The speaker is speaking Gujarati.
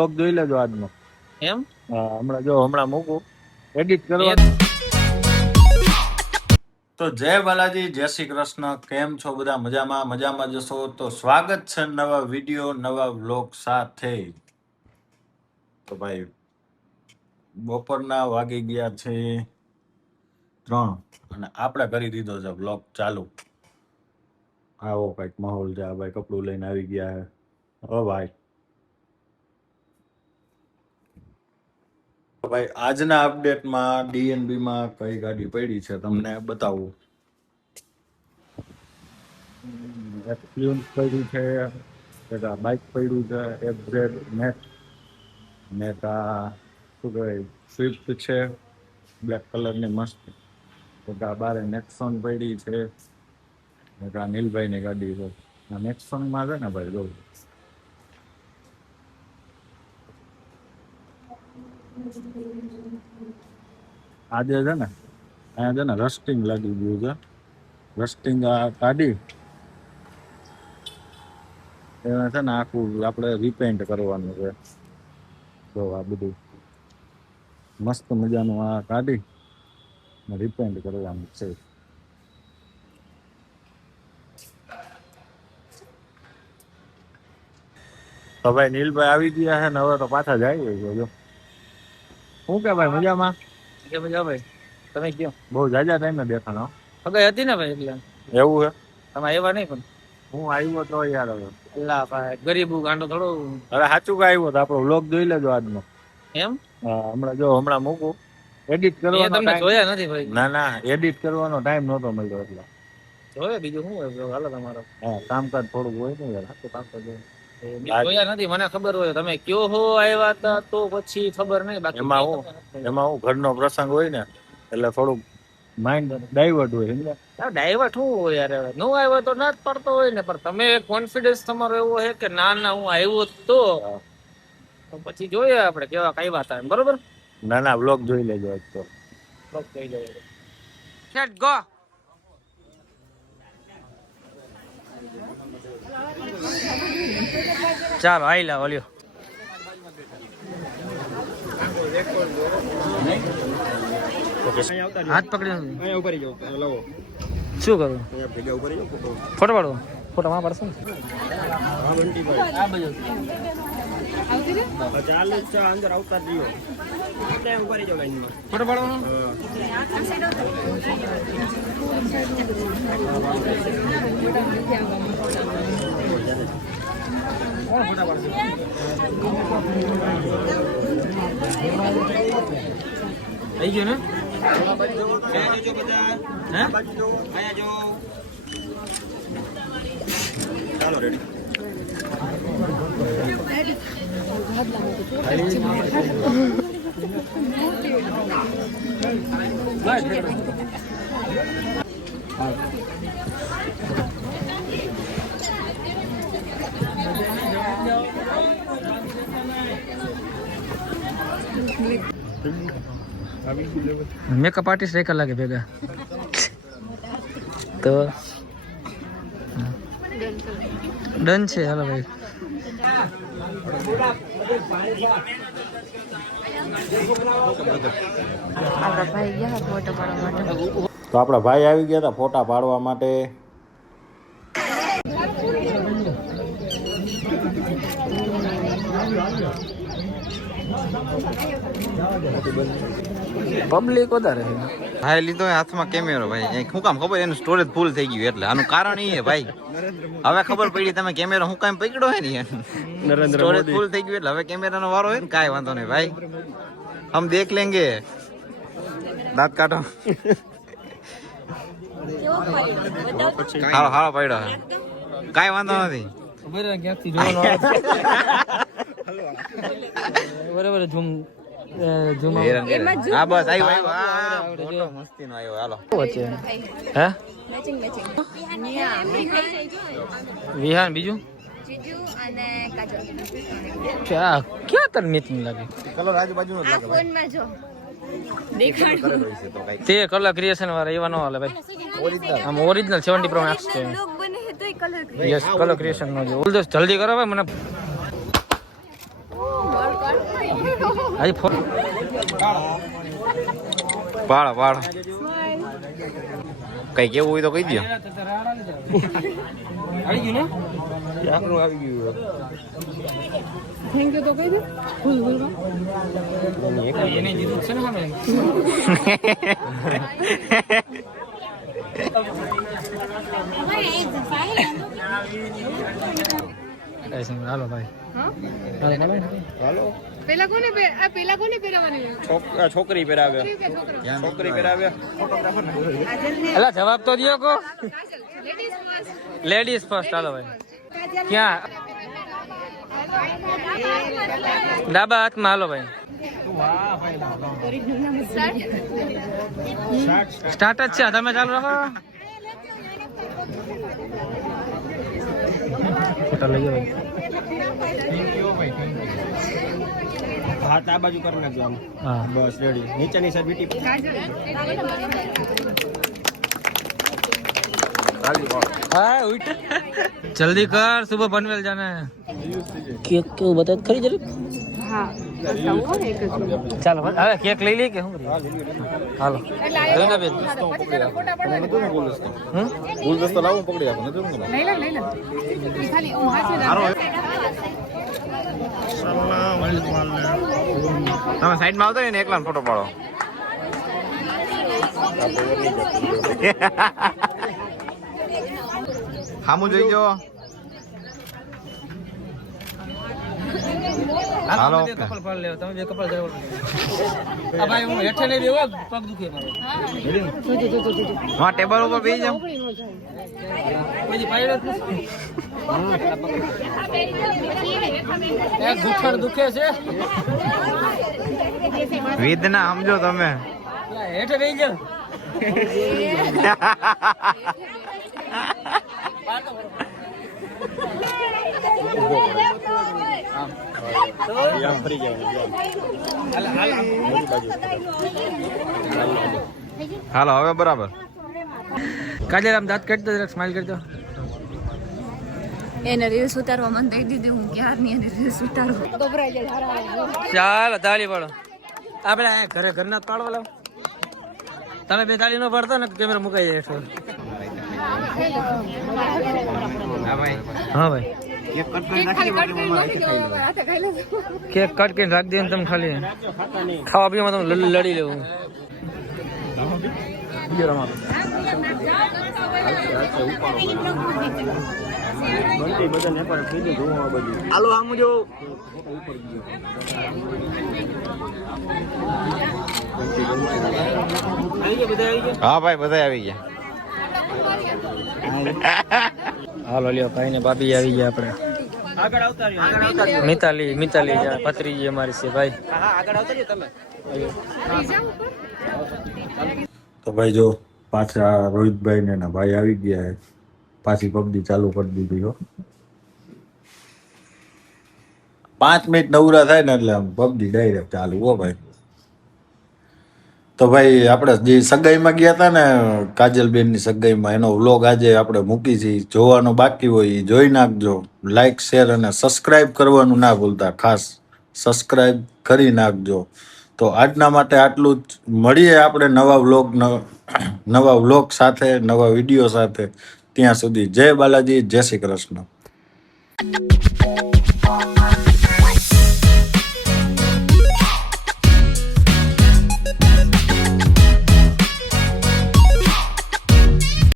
બ્લોગ જોઈ લેજો આજનો. એમ હમણાં મૂકું એડિટ કરવા. તો જય બાલાજી, જય શ્રી કૃષ્ણ. કેમ છો બધા? મજામાં જશો તો સ્વાગત છે નવા વિડીયો નવા વ્લોગ સાથે. તો ભાઈ બપોરના વાગી ગયા છે 3 અને આપણે કરી દીધો છે વ્લોગ ચાલુ. આવો કઈક માહોલ છે. આ ભાઈ કપડું લઈને આવી ગયા છે. ઓ ભાઈ ભાઈ આજના અપડેટમાં ડીએનબી માં કઈ ગાડી પડી છે તમને બતાવું. એક ફ્યુન્સ પડ્યું છે, એક આ બાઇક પડ્યું છે, એક ઝેડ નેક્સ, ને એક આ શું કહેવાય સ્વિફ્ટ છે બ્લેક કલરની મસ્ત. એક આ બારે નેક્સોન પડી છે, એક આ નીલભાઈની ગાડી છે. આ નેક્સોનમાં છે ને ભાઈ જો આજે છે ને અહીંયા છે ને રસ્ટિંગ લાગી ગયું છે. રસ્ટિંગ આ કાઢી એને છે ને આખું આપણે રિપેન્ટ કરવાનું છે. જો આ બધું મસ્ત મજાનું આ કાઢી રિપેન્ટ કરવાનું છે. તો ભાઈ નીલભાઈ આવી ગયા છે ને હવે તો પાછા જાય છે. જો શું કે ભાઈ મજામાં? કે મજા ભાઈ, તમે કયો? બહુ જાજા ટાઈમે દેખાણો. હગાઈ હતી ને ભાઈ, એટલે એવું છે? તમે આવ્યા નહીં પણ હું આવ્યો તો યાર. હવે અલ્લા ભાઈ ગરીબ ગાંડો થોડો. અરે સાચું કે આવ્યો તો આપણો વ્લોગ જોઈ લેજો આજનો. એમ હમણાં મૂકું એડિટ એ કરવાનો. તમને જોયા નથી ભાઈ. ના એડિટ કરવાનો ટાઈમ નહોતો મળ્યો એટલે. જોયા બીજું શું હોય હાલો તમારો. હા કામકાજ થોડુંક હોય ને યાર. આખું કામકાજ હોય. જોયા નથી, મને ખબર હોય તમે કયો હો આવ્યા હતા તો પછી ખબર નહીં. બાકી એમાં હું ઘરનો પ્રસંગ હોય ને એટલે થોડુંક માઇન્ડ ડાયવર્ટ હોય. ડાયવર્ટ શું હોય યાર, નો આવ્યો તો ના જ પડતો હોય ને. પણ તમે કોન્ફિડન્સ તમારો એવો છે કે ના હું આવ્યો તો પછી જોઈએ આપણે કેવા કઈ વાત આવે. બરોબર? ના વ્લોગ જોઈ લેજો આજ તો. બ્લોગ જોઈ લેજો. Set go. ચાલો આઈ લા ઓલ્યો. હાથ પકડી શું કરું? ફોટો પાડો. ફોટો માં પાડશો ને? ફોટો પાડવાનો. ફોટા પાડશે થઈ ગયો ને? ચાલો રેડી. મેકઅપ આર્ટિસ્ટ એક લાગે ભેગા તો ડન છે. હાલો ભાઈ તો આપણા ભાઈ આવી ગયા હતા ફોટા પાડવા માટે. પબ્લિક વધારે છે. ભાઈ લીધો હાથમાં કેમેરો. ભાઈ શું કામ ખબર? એનું સ્ટોરેજ ફૂલ થઈ ગયું એટલે આનું કારણ એ છે ભાઈ. હવે ખબર પડી તમે કેમેરો શું કામ પકડ્યો હે ને? સ્ટોરેજ ફૂલ થઈ ગયું એટલે હવે કેમેરાનો વારો હોય ને. કાંઈ વાંધો નહીં ભાઈ, હમ દેખ લેંગે. દાંત કાઢો. હારો પડ્યો. કાંઈ વાંધો નથી. ક્યાંથી જોવાનો બરાબર ઝૂમ હા બસ આવ્યો મસ્તી નો આવ્યો. હાલો વચ્ચે હે વિહાન બીજું ક્યાં તાર મીટિંગ લાગે? કલર આજુબાજુનો જ લાગે ફોનમાં જો દેખાડ તે કલર ક્રિએશન વાળા એવા નો હાલે ભાઈ. આમ ઓરિજિનલ 70 પ્રો મેક્સ છે. યસ કલર ક્રિએશન નો જો. જલ્દી કરો ભાઈ મને આજે ફોન પાડો પાડો કઈ કેવું હોય તો કહી દો. આવી ગયું ને આપણું આવી ગયું. થેન્ક યુ તો કહી દે ફૂલ ફૂલ એને દીધું છે ને સામે હાલો ભાઈ હાલો પેલા કોને પહેરવાની છોકરી પહેરાવે છોકરા છોકરી પહેરાવે. અલા જવાબ તો દો કો લેડીઝ ફર્સ્ટ હાલો ભાઈ ક્યાં ડાબા હાથમાં હાલો ભાઈ સ્ટાર્ટ જ છે તમે ચાલુ રાખો ફોટા લઈ જાઓ હાથ આ બાજુ કરી નાખજો આમ. હા બસ રેડી. નીચેની સાઈડ બીટી हाँ उठ जल्दी कर सुबह पनवेल जाना है केक क्यों बता खरी जरूर હા બતાવું હો એક જ चलो अरे केक ले ली के हूं हालो એટલે ना बेन પછી તેના ફોટા પડવા ગુલદસ્તો લાવું પકડી આપો નથી લઈ લે ઈ ખાલી હું હાથે તમે સાઈડમાં આવતો ને એકલા ફોટો પાડો. સામું જોઈજો. હાલો कपल पाल ले તમે બે કપલ જાવ આ ભાઈ હું હેઠે નહીં બેવા પગ દુખે મારો હા ટેબલ ઉપર બેસી જાઓ. કોઈ પાયડો એક ગુઠણ દુખે છે વેદના સમજો તમે. હેઠે બેસી જાવ ફરી જાય. હાલો હવે બરાબર. કાજલ આમ દાંત કાઢતો જરાક સ્માઈલ કરજો એને રીલ્સ ઉતારવા મન દઈ દીધી હું ક્યારની એને રીલ્સ ઉતારવા ગભરાઈ જાય હારા ચાલ તાળી પાડો આપણે આ ઘરે ઘરના જ પાડવા લાવ તમે બે તાળી નો પાડતા ને કેમેરા મુકાઈ જાય હેઠળ હા ભાઈ હા ભાઈ કેક કટ કેક ખાલી કટ કરી નાખી દો હાથે ખાઈ લો કેક કટ કરીને રાખી દે ને તમે ખાલી ખાવા પીવામાં તમે લડી લેવું બનતી બધાને એકવાર કીધું જોવા બધું. હાલો આમ જો. હા ભાઈ બધા આવી ગયા. હાલો લ્યો ભાઈ ને ભાભી આવી ગયા આપણે આગળ આવતા રહ્યો. આગળ આવતા રહ્યો. મિતાલી ભત્રીજી અમારી છે ભાઈ હા આગળ આવતા રહ્યો તમે. તો ભાઈ જો પાછા રોહિતભાઈ ને એના ભાઈ આવી ગયા છે. પાછી પબજી ચાલુ કરી દીધી હો. 5 મિનિટ નવરા થાય ને એટલે આમ પબજી ડાયરેક્ટ ચાલુ હો ભાઈ. તો ભાઈ આપણે જે સગાઈમાં ગયા હતા ને કાજલબેનની સગાઈમાં એનો વ્લોગ આજે આપણે મૂકી છે. જોવાનો બાકી હોય એ જોઈ નાખજો. લાઈક શેર અને સબસ્ક્રાઈબ કરવાનું ના ભૂલતા. ખાસ સબસ્ક્રાઈબ કરી નાખજો. તો આજના માટે આટલું જ. મળીએ આપણે નવા વ્લોગ સાથે નવા વિડીયો સાથે. ત્યાં સુધી જય બાલાજી, જય શ્રી કૃષ્ણ.